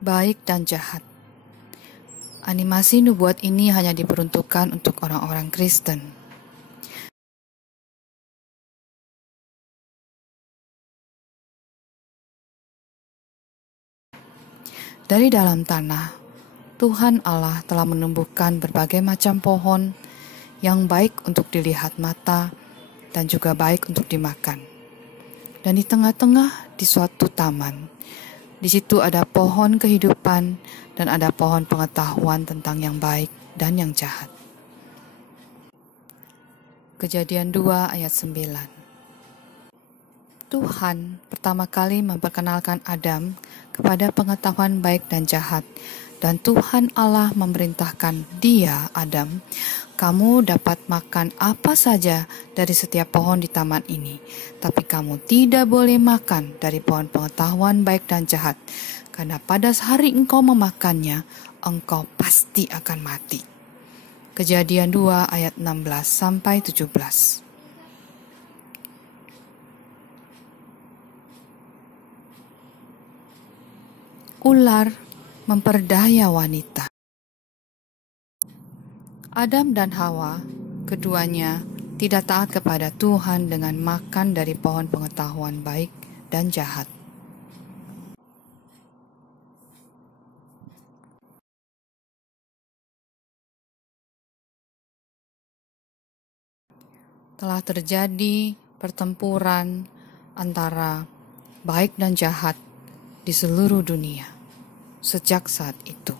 baik dan jahat. Animasi nubuat ini hanya diperuntukkan untuk orang-orang Kristen. Dari dalam tanah, Tuhan Allah telah menumbuhkan berbagai macam pohon yang baik untuk dilihat mata dan juga baik untuk dimakan. Dan di tengah-tengah di suatu taman, di situ ada pohon kehidupan dan ada pohon pengetahuan tentang yang baik dan yang jahat. Kejadian 2 ayat 9. Tuhan pertama kali memperkenalkan Adam kepada pengetahuan baik dan jahat, dan Tuhan Allah memerintahkan dia, Adam, kamu dapat makan apa saja dari setiap pohon di taman ini, tapi kamu tidak boleh makan dari pohon pengetahuan baik dan jahat, karena pada hari engkau memakannya, engkau pasti akan mati. Kejadian 2 ayat 16-17. Ular memperdaya wanita. Adam dan Hawa, keduanya tidak taat kepada Tuhan dengan makan dari pohon pengetahuan baik dan jahat. Telah terjadi pertempuran antara baik dan jahat di seluruh dunia sejak saat itu.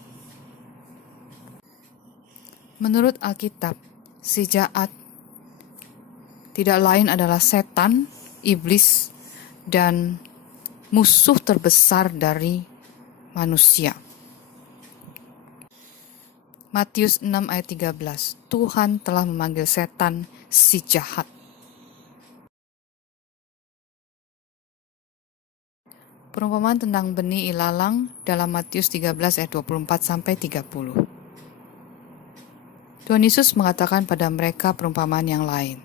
Menurut Alkitab, si jahat tidak lain adalah setan, iblis, dan musuh terbesar dari manusia. Matius 6 ayat 13, Tuhan telah memanggil setan si jahat. Perumpamaan tentang benih ilalang dalam Matius 13 ayat 24-30. Tuhan Yesus mengatakan pada mereka perumpamaan yang lain.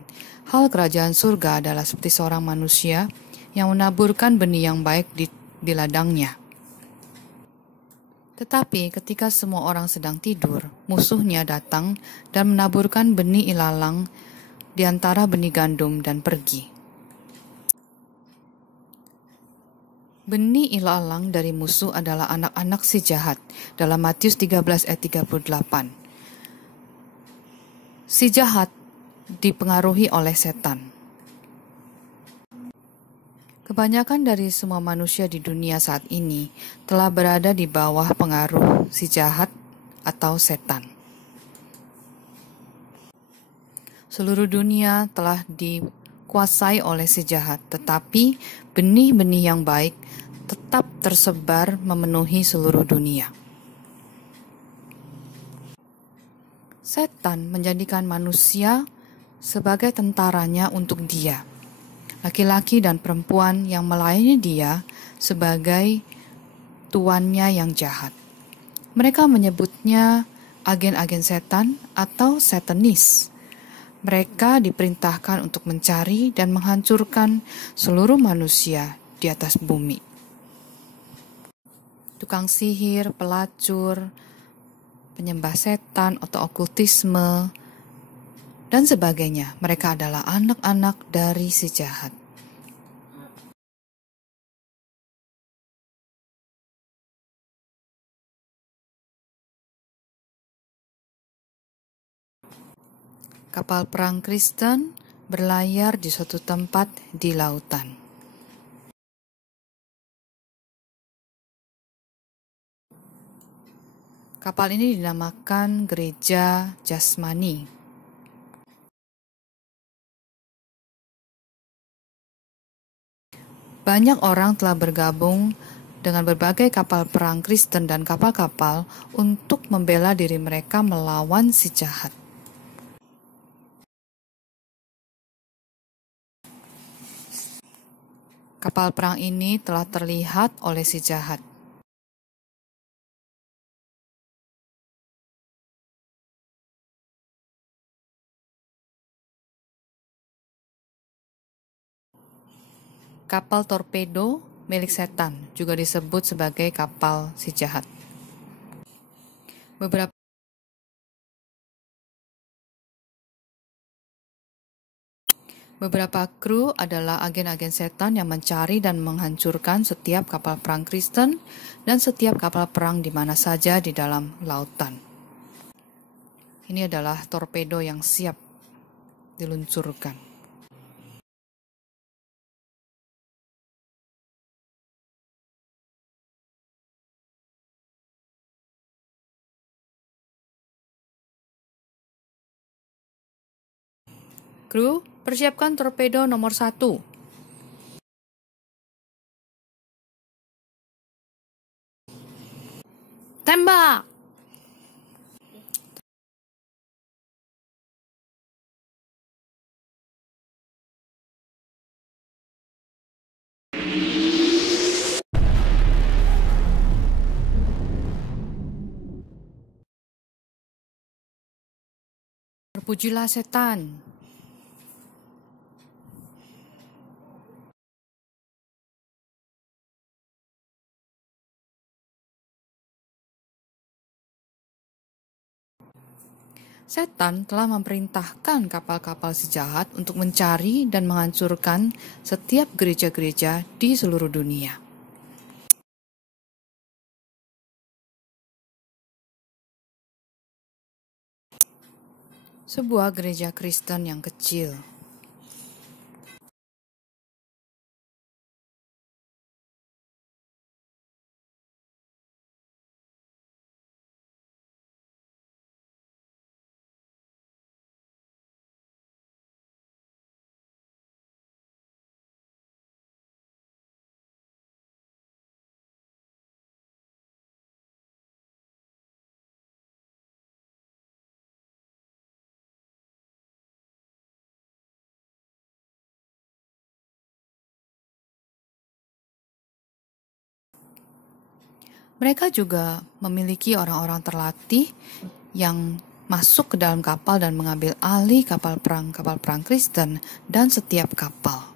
Hal kerajaan surga adalah seperti seorang manusia yang menaburkan benih yang baik di ladangnya. Tetapi ketika semua orang sedang tidur, musuhnya datang dan menaburkan benih ilalang di antara benih gandum dan pergi. Benih ilalang dari musuh adalah anak-anak si jahat dalam Matius 13 ayat 38. Si jahat dipengaruhi oleh setan. Kebanyakan dari semua manusia di dunia saat ini telah berada di bawah pengaruh si jahat atau setan. Seluruh dunia telah dikuasai oleh si jahat, tetapi benih-benih yang baik tetap tersebar memenuhi seluruh dunia. Setan menjadikan manusia sebagai tentaranya untuk dia, laki-laki dan perempuan yang melayani dia sebagai tuannya yang jahat. Mereka menyebutnya agen-agen setan atau satanis. Mereka diperintahkan untuk mencari dan menghancurkan seluruh manusia di atas bumi. Tukang sihir, pelacur, penyembah setan atau okultisme, dan sebagainya. Mereka adalah anak-anak dari si jahat. Kapal perang Kristen berlayar di suatu tempat di lautan. Kapal ini dinamakan Gereja Jasmani. Banyak orang telah bergabung dengan berbagai kapal perang Kristen dan kapal-kapal untuk membela diri mereka melawan si jahat. Kapal perang ini telah terlihat oleh si jahat. Kapal torpedo milik setan, juga disebut sebagai kapal si jahat. Beberapa kru adalah agen-agen setan yang mencari dan menghancurkan setiap kapal perang Kristen dan setiap kapal perang di mana saja di dalam lautan. Ini adalah torpedo yang siap diluncurkan. Kru, persiapkan torpedo nomor 1. Tembak! Terpujilah setan. Setan telah memerintahkan kapal-kapal si jahat untuk mencari dan menghancurkan setiap gereja-gereja di seluruh dunia. Sebuah gereja Kristen yang kecil. Mereka juga memiliki orang-orang terlatih yang masuk ke dalam kapal dan mengambil alih kapal perang Kristen dan setiap kapal.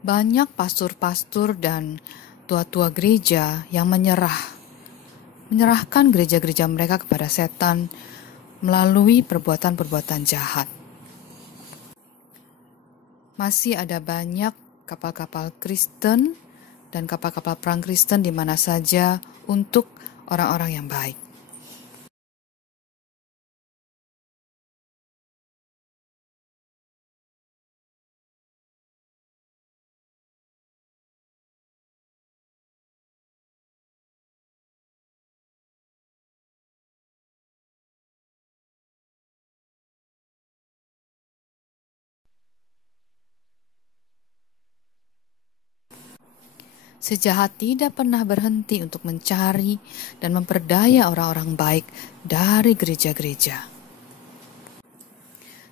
Banyak pastor-pastor dan tua-tua gereja yang menyerahkan gereja-gereja mereka kepada setan melalui perbuatan-perbuatan jahat. Masih ada banyak kapal-kapal Kristen dan kapal-kapal perang Kristen di mana saja untuk orang-orang yang baik. Sejahat tidak pernah berhenti untuk mencari dan memperdaya orang-orang baik dari gereja-gereja.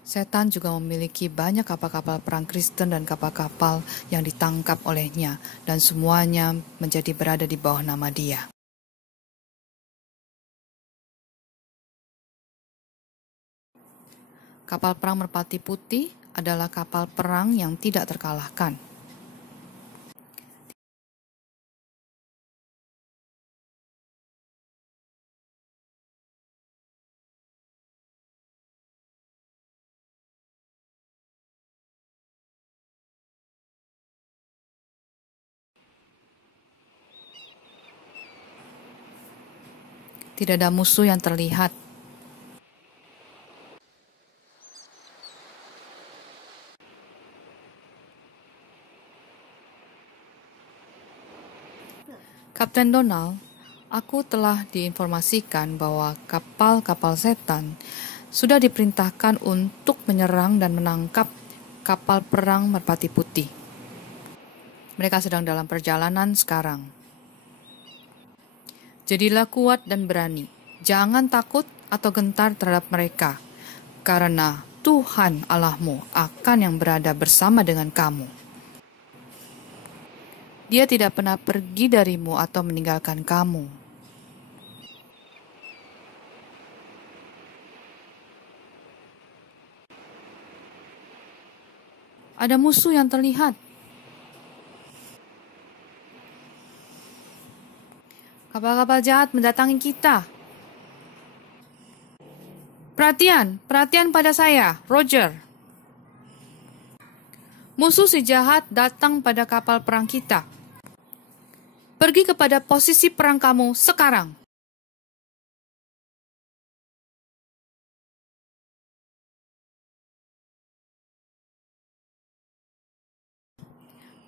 Setan juga memiliki banyak kapal-kapal perang Kristen dan kapal-kapal yang ditangkap olehnya, dan semuanya menjadi berada di bawah nama dia. Kapal perang Merpati Putih adalah kapal perang yang tidak terkalahkan. Tidak ada musuh yang terlihat. Kapten Donald, aku telah diinformasikan bahwa kapal-kapal setan sudah diperintahkan untuk menyerang dan menangkap kapal perang Merpati Putih. Mereka sedang dalam perjalanan sekarang. Jadilah kuat dan berani. Jangan takut atau gentar terhadap mereka, karena Tuhan Allahmu akan yang berada bersama dengan kamu. Dia tidak pernah pergi darimu atau meninggalkan kamu. Ada musuh yang terlihat. Kapal-kapal jahat mendatangi kita. Perhatian, perhatian pada saya, Roger. Musuh si jahat datang pada kapal perang kita. Pergi kepada posisi perang kamu sekarang.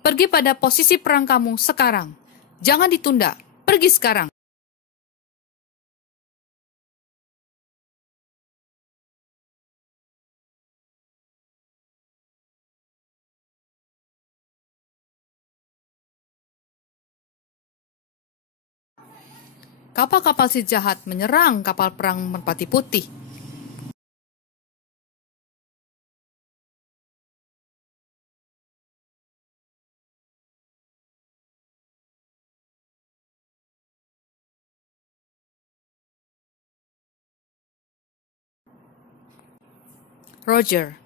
Pergi pada posisi perang kamu sekarang. Jangan ditunda. Pergi sekarang. Kapal-kapal si jahat menyerang kapal perang Merpati Putih. Roger,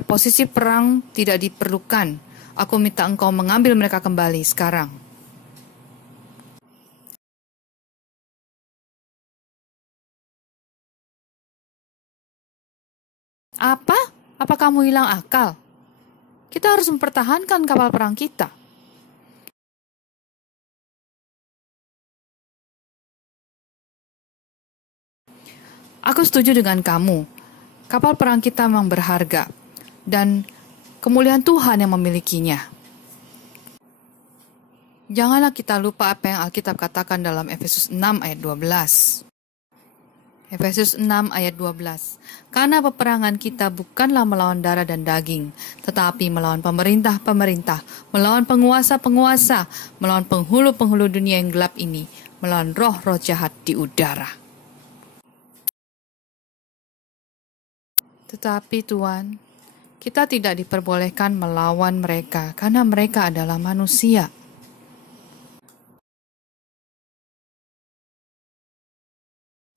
posisi perang tidak diperlukan. Aku minta engkau mengambil mereka kembali sekarang. Apa? Apa kamu hilang akal? Kita harus mempertahankan kapal perang kita. Aku setuju dengan kamu. Kapal perang kita memang berharga, dan kemuliaan Tuhan yang memilikinya. Janganlah kita lupa apa yang Alkitab katakan dalam Efesus 6 ayat 12. Efesus 6 ayat 12. Karena peperangan kita bukanlah melawan darah dan daging, tetapi melawan pemerintah-pemerintah, melawan penguasa-penguasa, melawan penghulu-penghulu dunia yang gelap ini, melawan roh-roh jahat di udara. Tetapi Tuhan, kita tidak diperbolehkan melawan mereka karena mereka adalah manusia.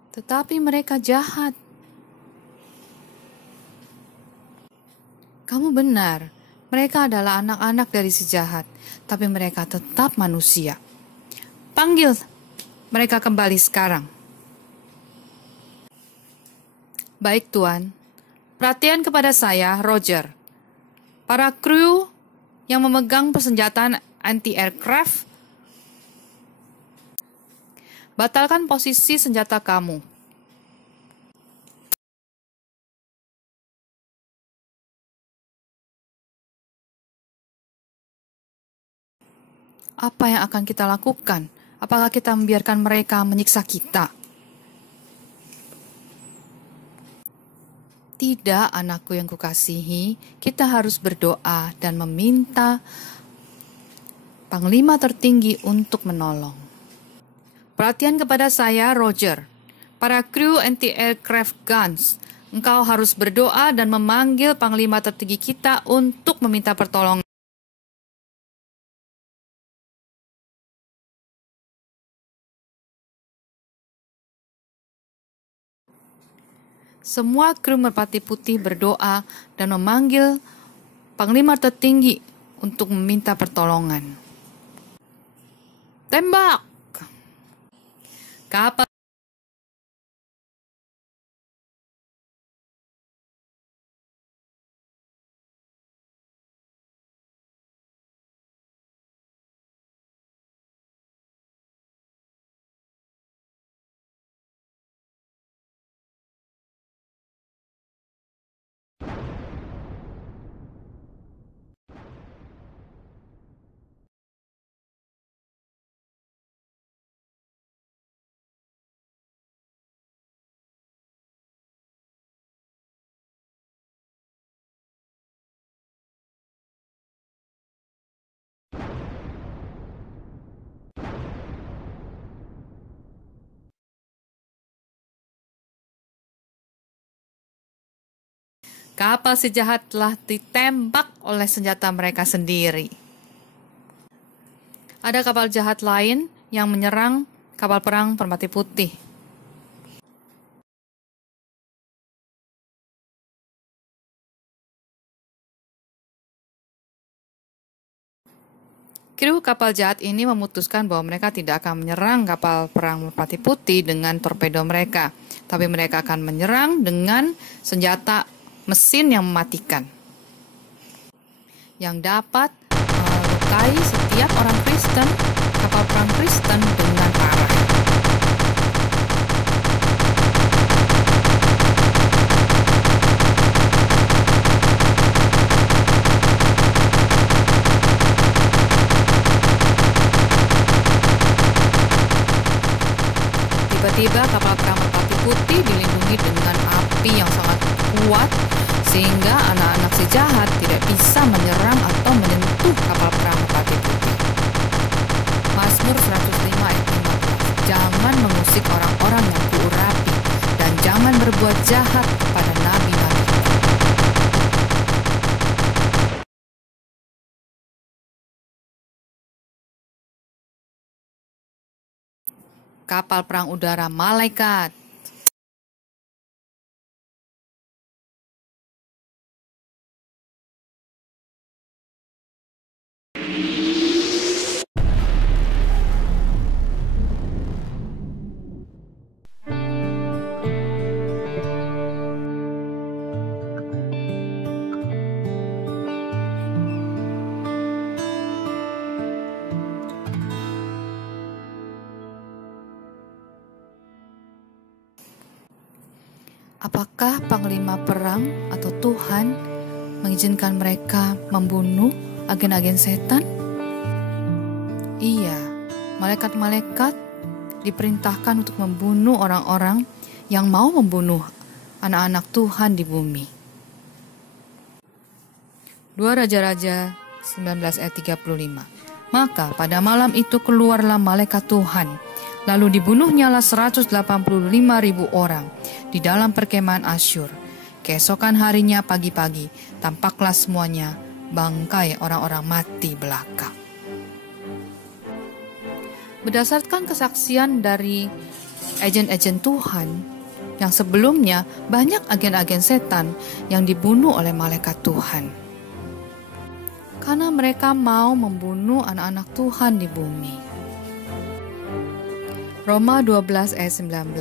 Tetapi mereka jahat. Kamu benar, mereka adalah anak-anak dari si jahat, tapi mereka tetap manusia. Panggil mereka kembali sekarang. Baik Tuan, perhatian kepada saya, Roger. Para kru yang memegang persenjataan anti-aircraft, batalkan posisi senjata kamu. Apa yang akan kita lakukan? Apakah kita membiarkan mereka menyiksa kita? Tidak, anakku yang kukasihi, kita harus berdoa dan meminta Panglima tertinggi untuk menolong. Perhatian kepada saya, Roger. Para kru anti-aircraft guns, engkau harus berdoa dan memanggil Panglima tertinggi kita untuk meminta pertolongan. Semua kru Merpati Putih berdoa dan memanggil Panglima tertinggi untuk meminta pertolongan. Tembak! Kapal si jahat telah ditembak oleh senjata mereka sendiri. Ada kapal jahat lain yang menyerang kapal perang Merpati Putih. Kru kapal jahat ini memutuskan bahwa mereka tidak akan menyerang kapal perang Merpati Putih dengan torpedo mereka, tapi mereka akan menyerang dengan senjata mesin yang mematikan, yang dapat melukai setiap orang Kristen, kapal perang Kristen dengan parah. Tiba-tiba kapal perang Merpati Putih dilindungi dengan api yang sangat kuat, sehingga anak-anak si jahat tidak bisa menyerang atau menyentuh kapal perang Merpati Putih. Mazmur 105 ayat 15. Jangan mengusik orang-orang yang kuurapi, dan jangan berbuat jahat kepada nabi-nabi. Kapal perang udara malaikat. Apakah panglima perang atau Tuhan mengizinkan mereka membunuh agen-agen setan? Iya, malaikat-malaikat diperintahkan untuk membunuh orang-orang yang mau membunuh anak-anak Tuhan di bumi. 2 Raja-Raja 19 ayat 35. Maka pada malam itu keluarlah malaikat Tuhan, lalu dibunuhnyalah 185.000 orang di dalam perkemahan Asyur. Keesokan harinya pagi-pagi, tampaklah semuanya bangkai orang-orang mati belaka. Berdasarkan kesaksian dari agen-agen Tuhan, yang sebelumnya banyak agen-agen setan yang dibunuh oleh malaikat Tuhan, karena mereka mau membunuh anak-anak Tuhan di bumi. Roma 12 ayat 19.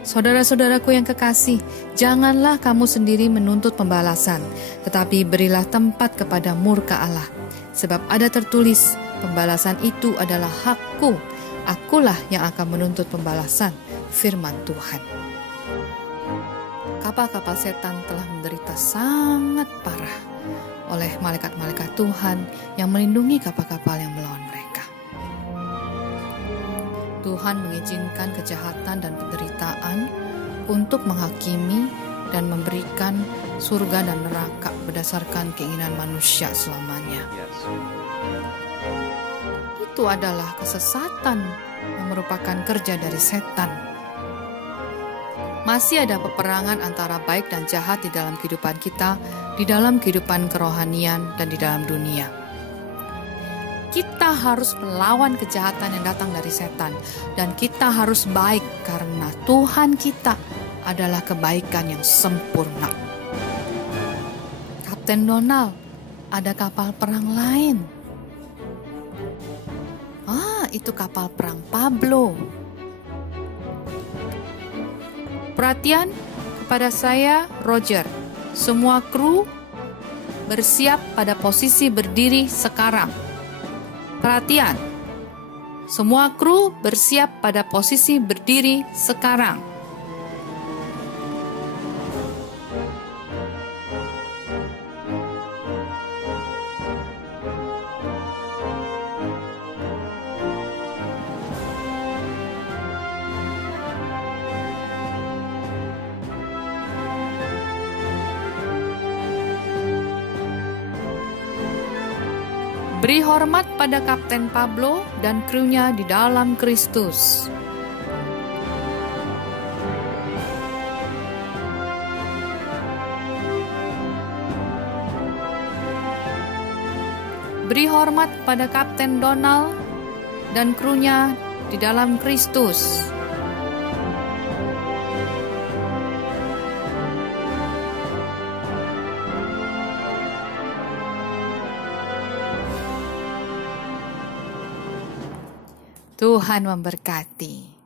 Saudara-saudaraku yang kekasih, janganlah kamu sendiri menuntut pembalasan, tetapi berilah tempat kepada murka Allah. Sebab ada tertulis, pembalasan itu adalah hakku, akulah yang akan menuntut pembalasan, firman Tuhan. Kapal-kapal setan telah menderita sangat parah oleh malaikat-malaikat Tuhan yang melindungi kapal-kapal yang melawan mereka. Tuhan mengizinkan kejahatan dan penderitaan untuk menghakimi dan memberikan surga dan neraka berdasarkan keinginan manusia selamanya. Itu adalah kesesatan yang merupakan kerja dari setan. Masih ada peperangan antara baik dan jahat di dalam kehidupan kita, di dalam kehidupan kerohanian, dan di dalam dunia. Kita harus melawan kejahatan yang datang dari setan, dan kita harus baik karena Tuhan kita adalah kebaikan yang sempurna. Kapten Donald, ada kapal perang lain. Itu kapal perang Pablo. Perhatian kepada saya, Roger. Semua kru bersiap pada posisi berdiri sekarang. Perhatian, semua kru bersiap pada posisi berdiri sekarang. Beri hormat pada Kapten Pablo dan krunya di dalam Kristus. Beri hormat pada Kapten Donald dan krunya di dalam Kristus. Tuhan memberkati.